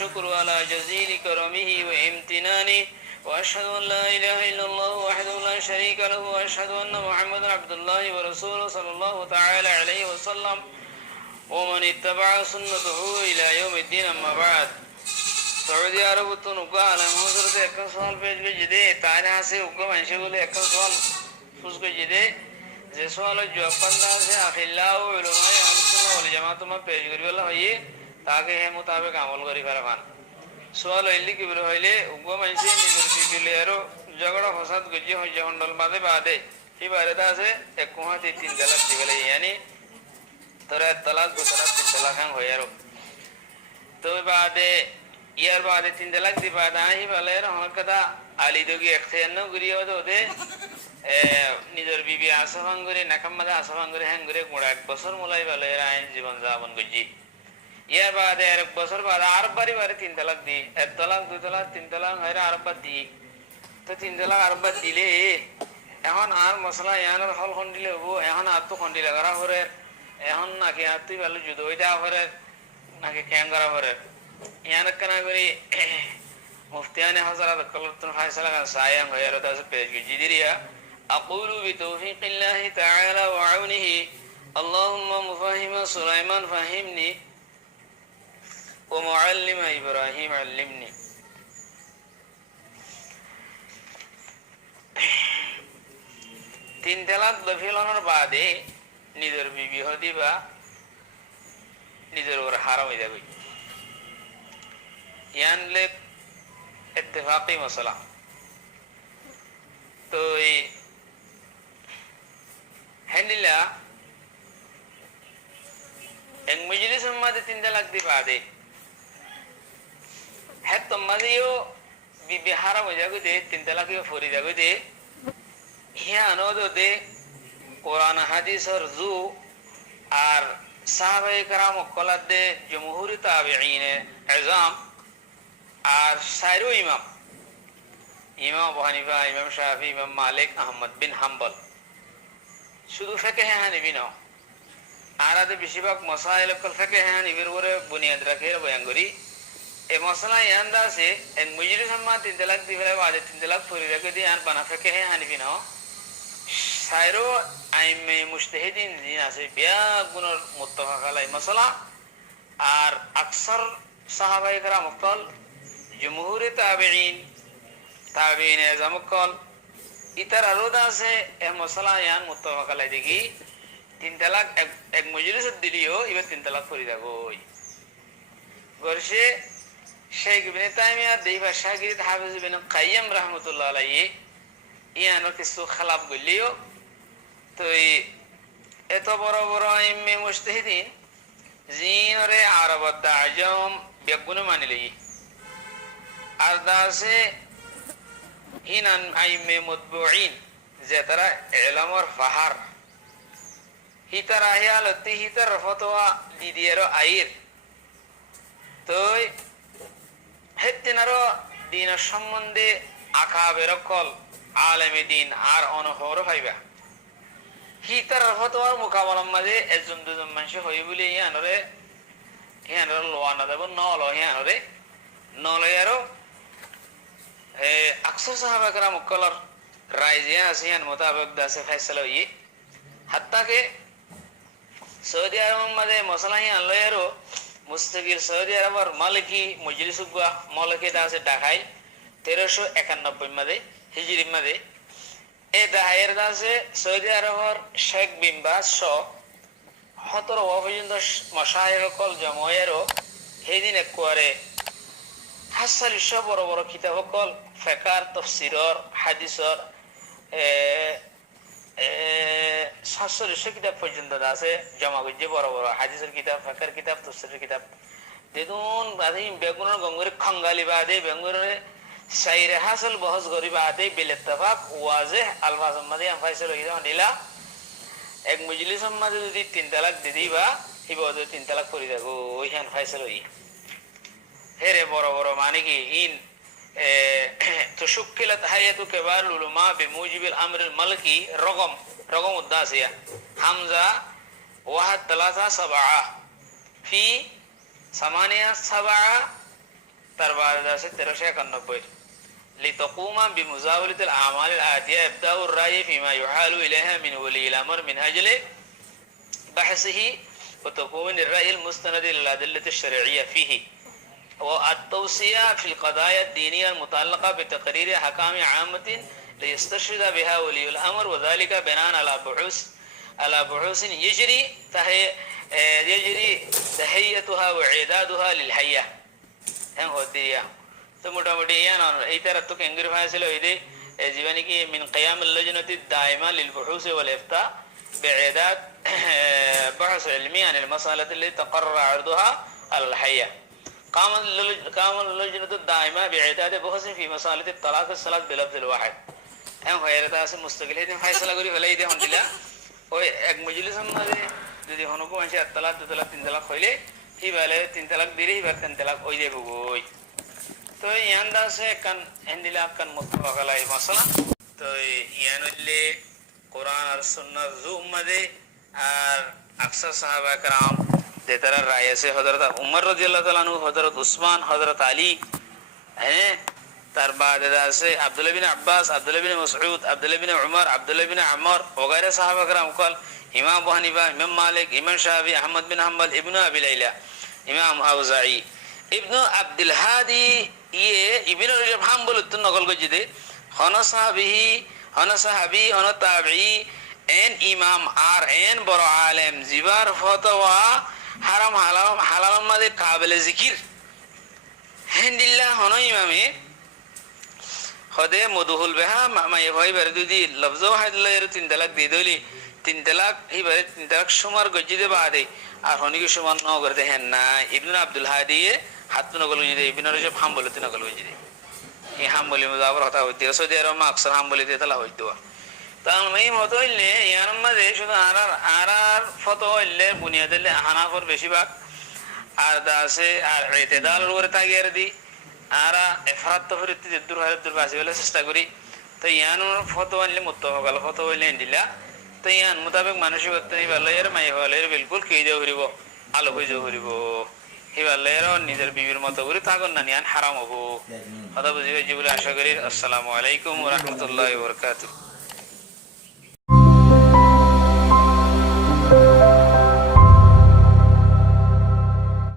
والشكر على جزيل كرمه وامتنانه وأشهد أن لا إله إلا الله وحده لا شريك له وأشهد أن محمدا عبد الله ورسوله صلى الله تعالى عليه وسلم ومن اتبع سنته إلى يوم الدين أما بعد Saudi আরব তো নুকা আলম হজরতে একটা সওয়াল পেশ করে দে তারে হাসে উকা মানুষ বলে একটা সওয়াল ফুস করে দে যে সওয়ালের জবাব পান্না আছে আখিল্লাহ ও উলামায়ে আহলে সুন্নাহ ওয়াল জামাত মা পেশ করিবেলা হইয়ে তাকে হে মোতাবেক আমল করি পারবান সওয়াল হইলে কি বলে হইলে উকা মানুষ নিজের দিলে আরো ঝগড়া ফসাদ গজি হই জহন্ডল বাদে বাদে এবারে তা আছে এক কোহাতে তিন তালাক দিবেলে यानी তোরা তালাক দু তালাক তিন তালাক হই আরো তো বাদে ইয়ার বাদে তিন তালাক দি বাদে আহি বলে রহমকদা আলী দগি এখতিয়ার ন গুরিও দে নিজের বিবি আসফান করে নাকাম্মাদা আসফান করে হ্যাং করে গোড়া এক বছর মোলাই বলে আইন জীবন যাপন করছি ইয়ার বাদে আর এক বছর বাদে আর বারে তিন তালাক দি এক তালাক দুই তালাক তিন তালাক হয় আরবার দি তো তিন তালাক আরবার দিলে এখন আর মশলা ইয়ানোর হল খন্ডিলে হবো এখন আর তো খন্ডিলে করা হরে এখন নাকি আর তুই ভালো যুদ্ধ হইতে হরে নাকি ক্যাং করা হরে ইয়ানক কানা করি মুফতিয়ানে হযরত কলতুল ফায়সালা কান সায়াং হয়ারো দাস পেজ জিদিরিয়া আকুলু বিতৌফিকিল্লাহি তাআলা ওয়া আউনিহি আল্লাহুম্মা মুফাহিমা সুলাইমান ফাহিমনি ওয়া মুআল্লিমা ইব্রাহিম আল্লিমনি তিন তালাক দফিলনের বাদে নিজের বিবি হদিবা নিজের ওর হারাম হয়ে যাবে यान ले इत्तेफाकी मसला तो ये हैंडला एक मजलिस में तीन तलाक दी बादे है तो मज़ियो बिहारा में जागो दे तीन तलाक यो फौरी जागो दे यहाँ अनोदो दे कुरान हदीस और जू और साहबे कराम कलद दे जमहूरी ताबिईन एज़ाम আর সাইরো ইমাম আবু হানিফা ইমাম শাফি ইমাম মালিক আহমদ বিন হাম্বল শুধু ফিকহ হানিফি না আর আদে বেশিরভাগ মাসাইল কল ফিকহ হানিফির উপরে বুনিয়াদ রাখে বয়ান করি এই মশলা ইয়ান্দা আছে এই মুজরিস সম্মা তিন তালাক দিবেলে বাদে তিন তালাক ফরি রাখে দি আর বানা ফিকহ হানিফি না সাইরো আইমে মুজতাহিদিন জিন আছে বিয়া গুণর মুত্তাফাক আলাই মশলা আর আকসার সাহাবায়ে کرام কল जमहूर ताबीन एज़ामुक्कल इतर अरोदा से ए मसला यान मुत्तफक अलैहि देखी तीन तलाक एक मजलिस दिलियो इबे तीन तलाक फरी दागोई गोरशे शेख इब्न तायमिया देवा शागिर्द हाफिज इब्न qayyim रहमतुल्लाह अलैहि यानो किसु खिलाफ गलियो तो एतो बড় बড় इम्मे मुजतहिदीन जीन और अरब दाजम बेगुन मान लई আরদাসে হিনান আইমে মুতবুইন যেতারা ইলম আর ফাহার হিতার আয়ালতি হিতার ফতোয়া দিদিয়ের আইর তো হেতিনারো দিন সম্বন্ধে আকাবের কল আলেমে দিন আর অনুভব পাইবা হিতার ফতোয়ার মোকাবেলার মাঝে একজন দুজন মানুষ হই বলে ইয়ানরে লোয়ানা দেব নল ইয়ানরে নলয়ারো अक्सर साहबा कराम कलर राइजिया आसियान मुताबिक दासे फैसला हुई हत्ता के सऊदी अरब में मसला ही अल्लाहरो मुस्तकिल सऊदी अरब और मालिकी मजलिस हुआ मालिकी दासे ढाकाई 1391 में हिजरी में ए दायर दासे सऊदी अरब और शेख बिन बाज शो हतर वाफिजिन मशाइख कल जमायरो हेदिन एकवारे হাসাল সব বড় বড় কিতাব কল ফিকার তাফসীরর হাদিসর শাস্ত্রের কিতাব পর্যন্ত আছে জমা করছে বড় বড় হাদিসের কিতাব ফিকার কিতাব তাফসীরের কিতাব দেখুন বাদে বেগুনের গঙ্গরে খঙ্গালি বাদে বেগুনের সাইরে হাসল বহস করি বাদে বিল ইত্তেফাক ওয়াজিহ আলফাজ মাদে ফাইসল হইয়া দিলা এক মজলিসের মাঝে যদি তিন তালাক দিদিবা ইবাদত তিন তালাক করি দেখো ওইখান ফাইসল হই হেরে বড় বড় মানে কি ইন تشكلت هيئة كبار العلماء بموجب الأمر الملكي رقم الداسية حمزة 137 في 8-7 তারপর আছে 1391 لتقوم بمزاولة الأعمال الآتية إبداء الرأي فيما يحال إليها من ولي الأمر من أجل بحثه وتكون الرأي المستند للأدلة الشرعية فيه والتوصية في القضايا الدينية المتعلقة بتقرير أحكام عامة ليستشهد بها ولي الأمر وذلك بناء على بحوث يجري تهيئتها وإعدادها للحية هم هدية তো মোটামুটি এই তার তো কেঙ্গুরি হয়েছিল এই যে জীবনী কি من قيام اللجنة الدائمة للبحوث والإفتاء بإعداد بحث علمي عن المسألة التي تقرر عرضها على الحية قام اللجنة الدائمة بإعداد بحث في مسألة الطلاق الثلاث بلفظ الواحد هم خيرتا আছে মুস্তাকিল এই ফয়সালা করি ফেলাই দে হন দিলা ওই এক মজলিসের মধ্যে যদি হনকো আছে তালাক দু তালাক তিন তালাক হইলে কি বলে তিন তালাক দিলেই বা তিন তালাক ওই দেব গই তো ইয়ান্দা সে কান হিন্দিলা কান মুতফাকালাই মাসালা তো ইয়ানলে কোরআন আর সুন্নাহ জুম্মাদে আর আকসার সাহাবা کرام যে তারা রায় আছে হযরত উমর রাদিয়াল্লাহু তাআলা আনহু হযরত উসমান হযরত আলী হ্যাঁ তার বাদে আছে আব্দুল্লাহ বিন আব্বাস আব্দুল্লাহ বিন মাসউদ আব্দুল্লাহ বিন উমর আব্দুল্লাহ বিন আমর وغيرها সাহাবা کرام কল ইমাম আবু হানিফা ইমাম মালিক ইমাম শাফি আহমদ বিন হাম্বল ইবনে আবি লাইলা ইমাম আউজাঈ ইবনে আব্দুল হাদি ये इब्न रजब हाम्बल तुन नकल गजिदे हना साहबी हना ताबई एन इमाम आर एन बड़ आलेम जिबार फतवा हाराम हालाल मदे काबिल जिकिर हिंदिल्ला हना इमामे खदे मदहुल बेहा माय भाई बरदुदी लफ्जो हादले तीन तलाक दे दोली तीन तलाक ही बरे तीन तलाक शुमार गजिदे बादे আর হনি কি সমান ন করতে হেন না ইবনে আব্দুল হাদি হাত নকল গজিদে ইবনে রজব হাম্বল তে নকল গজিদে এই হাম্বলি মুজাবর হতা হইতে সৌদি আরব আকসার হাম্বলি তে তালা হইতো তার মেই মত হইলে ইয়ার মধ্যে শুধু আর ফটো হইলে বুনিয়াদে হানাফর বেশিরভাগ আর দাসে আর ইতিদাল ওরে তাগিয়ার দি আরা ইফরাত তফরিত দূর হয় দূর বাসি বলে চেষ্টা করি তো ইয়ানোর ফটো হইলে মুত্তাফাকাল ফটো হইলে দিলা তো ইয়ান মোতাবেক মানসিকতা নিবালে এর মাই হলে বিলকুল কই দেও হরিব আলো কই দেও হরিব হিবালে এর নিজের বিবির মত করে থাকুন না নিয়ান হারাম হবো কথা বুঝিবে জি বলে আশা করি আসসালামু আলাইকুম ওয়া রাহমাতুল্লাহি ওয়া বারাকাতুহু।